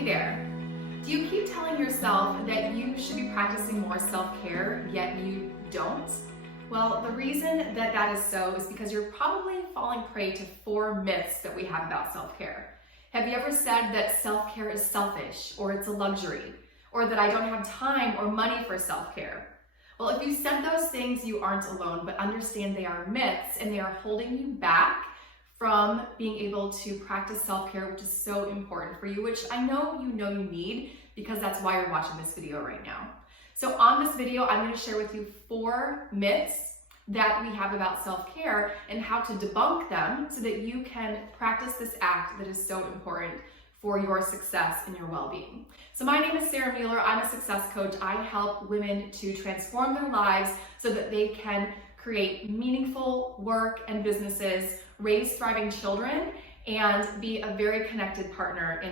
Hey there. Do you keep telling yourself that you should be practicing more self-care, yet you don't? Well, the reason that that is so is because you're probably falling prey to 4 myths that we have about self-care. Have you ever said that self-care is selfish, or it's a luxury, or that I don't have time or money for self-care? Well, if you said those things, you aren't alone, but understand they are myths and they are holding you back from being able to practice self-care, which is so important for you, which I know you need, because that's why you're watching this video right now. So on this video, I'm going to share with you 4 myths that we have about self-care and how to debunk them so that you can practice this act that is so important for your success and your well-being. So my name is Sarah Mueller. I'm a success coach. I help women to transform their lives so that they can create meaningful work and businesses, raise thriving children, and be a very connected partner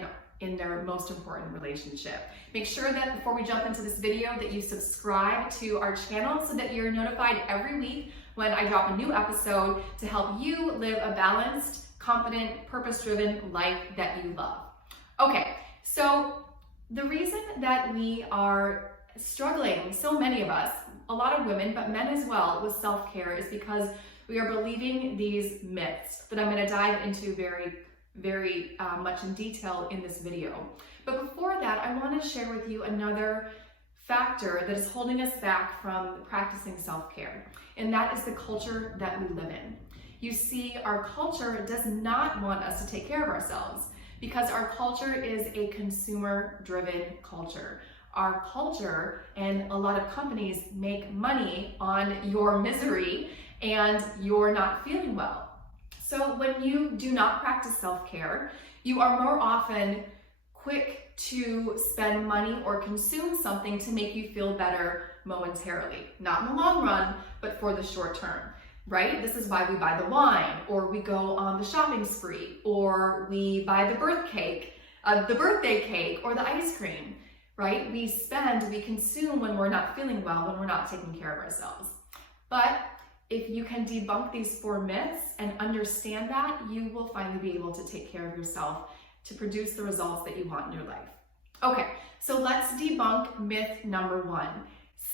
in their most important relationship. Make sure that before we jump into this video that you subscribe to our channel so that you're notified every week when I drop a new episode to help you live a balanced, confident, purpose-driven life that you love. Okay, so the reason that we are struggling, so many of us, a lot of women, but men as well, with self-care is because we are believing these myths that I'm going to dive into very much in detail in this video. But before that, I want to share with you another factor that is holding us back from practicing self-care, and that is the culture that we live in. You see, our culture does not want us to take care of ourselves because our culture is a consumer-driven culture. Our culture and a lot of companies make money on your misery and you're not feeling well. So when you do not practice self-care, you are more often quick to spend money or consume something to make you feel better momentarily. Not in the long run, but for the short term, right? This is why we buy the wine, or we go on the shopping spree, or we buy the birthday cake, or the ice cream, right? We consume when we're not feeling well, when we're not taking care of ourselves. But if you can debunk these 4 myths and understand that, you will finally be able to take care of yourself to produce the results that you want in your life. Okay, so let's debunk myth number 1.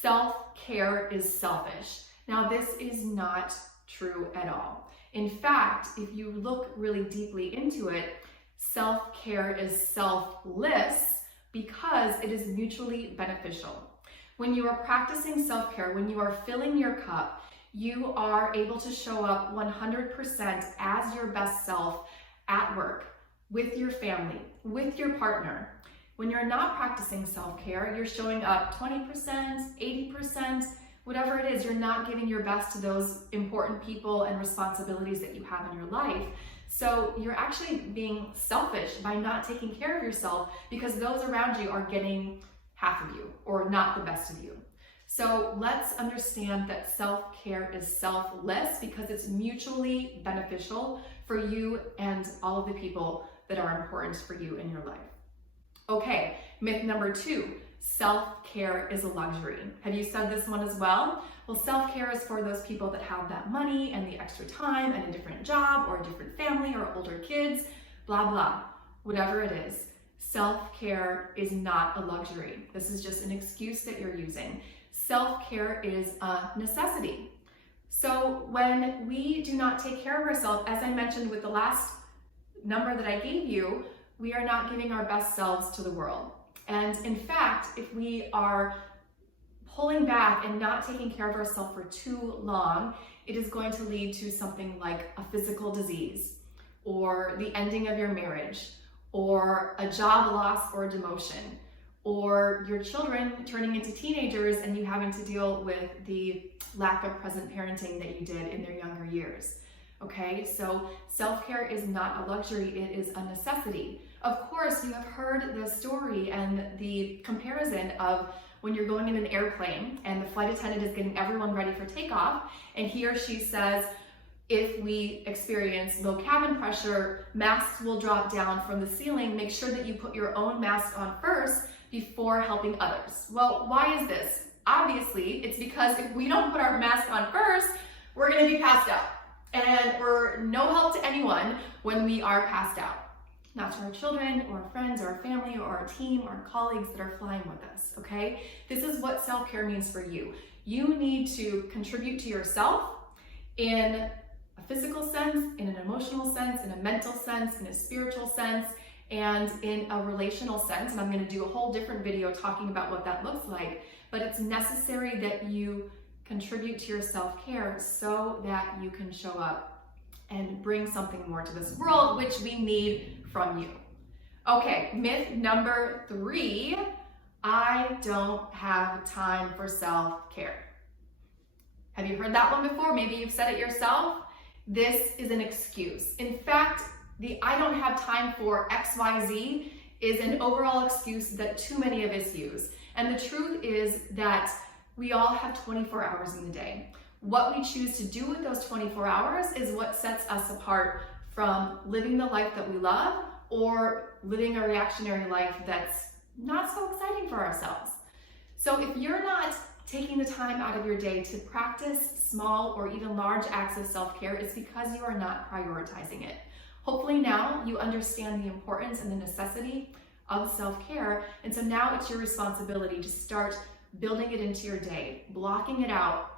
Self-care is selfish. Now, this is not true at all. In fact, if you look really deeply into it, self-care is selfless because it is mutually beneficial. When you are practicing self-care, when you are filling your cup, you are able to show up 100% as your best self at work, with your family, with your partner. When you're not practicing self-care, you're showing up 20%, 80%, whatever it is, you're not giving your best to those important people and responsibilities that you have in your life. So you're actually being selfish by not taking care of yourself because those around you are getting half of you or not the best of you. So let's understand that self-care is selfless because it's mutually beneficial for you and all of the people that are important for you in your life. Okay, myth number 2, self-care is a luxury. Have you said this one as well? Well, self-care is for those people that have that money and the extra time and a different job or a different family or older kids, blah, blah, whatever it is. Self-care is not a luxury. This is just an excuse that you're using. Self-care is a necessity. So when we do not take care of ourselves, as I mentioned with the last number that I gave you, we are not giving our best selves to the world. And in fact, if we are pulling back and not taking care of ourselves for too long, it is going to lead to something like a physical disease, or the ending of your marriage, or a job loss or demotion, or your children turning into teenagers and you having to deal with the lack of present parenting that you did in their younger years. Okay, so self-care is not a luxury, it is a necessity. Of course, you have heard the story and the comparison of when you're going in an airplane and the flight attendant is getting everyone ready for takeoff, and he or she says, if we experience low cabin pressure, masks will drop down from the ceiling. Make sure that you put your own mask on first before helping others. Well, why is this? Obviously, it's because if we don't put our mask on first, we're going to be passed out. And we're no help to anyone when we are passed out. not to our children or our friends or our family or our team or our colleagues that are flying with us, okay? This is what self-care means for you. You need to contribute to yourself in a physical sense, in an emotional sense, in a mental sense, in a spiritual sense, and in a relational sense. And I'm going to do a whole different video talking about what that looks like. But it's necessary that you contribute to your self-care so that you can show up and bring something more to this world, which we need from you. Okay, myth number 3, I don't have time for self-care. Have you heard that one before? Maybe you've said it yourself. This is an excuse. In fact, the I don't have time for XYZ is an overall excuse that too many of us use. And the truth is that we all have 24 hours in the day. What we choose to do with those 24 hours is what sets us apart from living the life that we love or living a reactionary life that's not so exciting for ourselves. So if you're not taking the time out of your day to practice small or even large acts of self-care, it's because you are not prioritizing it. Hopefully now you understand the importance and the necessity of self-care, and so now it's your responsibility to start building it into your day, blocking it out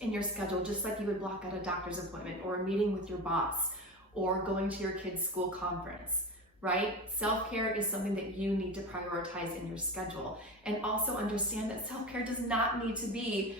in your schedule, just like you would block out a doctor's appointment or a meeting with your boss or going to your kid's school conference, right? Self-care is something that you need to prioritize in your schedule. And also understand that self-care does not need to be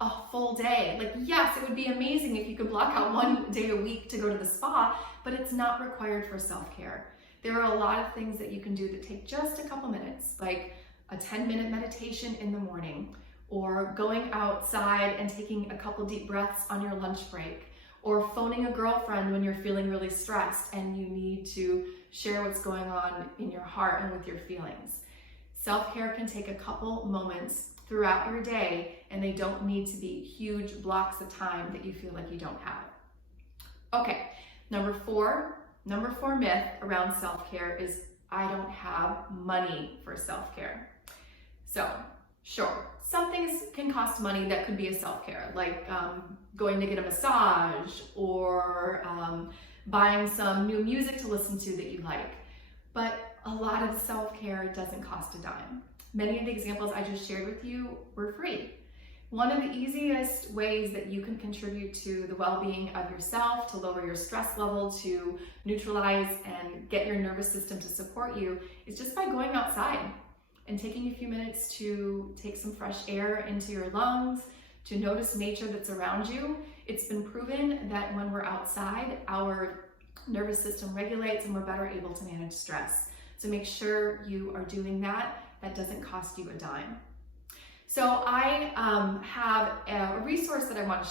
a full day. Like, yes, it would be amazing if you could block out one day a week to go to the spa, but it's not required for self-care. There are a lot of things that you can do that take just a couple minutes, like a 10-minute meditation in the morning, or going outside and taking a couple deep breaths on your lunch break, or phoning a girlfriend when you're feeling really stressed and you need to share what's going on in your heart and with your feelings. Self-care can take a couple moments throughout your day, and they don't need to be huge blocks of time that you feel like you don't have. Okay, number four myth around self-care is I don't have money for self-care. So, sure, some things can cost money that could be a self-care, like going to get a massage or buying some new music to listen to that you like. But a lot of self-care doesn't cost a dime. Many of the examples I just shared with you were free. One of the easiest ways that you can contribute to the well-being of yourself, to lower your stress level, to neutralize and get your nervous system to support you, is just by going outside and taking a few minutes to take some fresh air into your lungs, to notice nature that's around you. It's been proven that when we're outside, our nervous system regulates and we're better able to manage stress. So make sure you are doing that. That doesn't cost you a dime. So I have a resource that I want to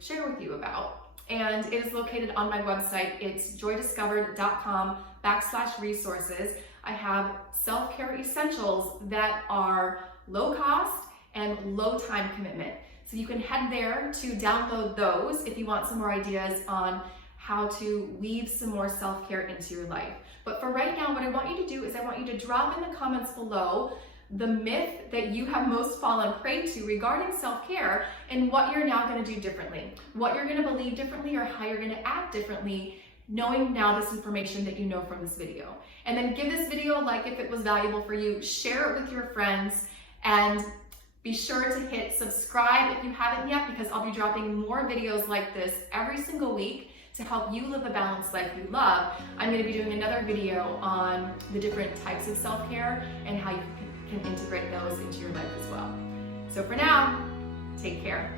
share with you about, and it is located on my website. It's joydiscovered.com/resources. I have self-care essentials that are low cost and low time commitment. So you can head there to download those if you want some more ideas on how to weave some more self-care into your life. But for right now, what I want you to do is I want you to drop in the comments below the myth that you have most fallen prey to regarding self-care and what you're now going to do differently, what you're going to believe differently, or how you're going to act differently, knowing now this information that you know from this video. And then give this video a like if it was valuable for you, share it with your friends, and be sure to hit subscribe if you haven't yet, because I'll be dropping more videos like this every single week to help you live a balanced life you love. I'm going to be doing another video on the different types of self-care and how you can integrate those into your life as well. So for now, take care.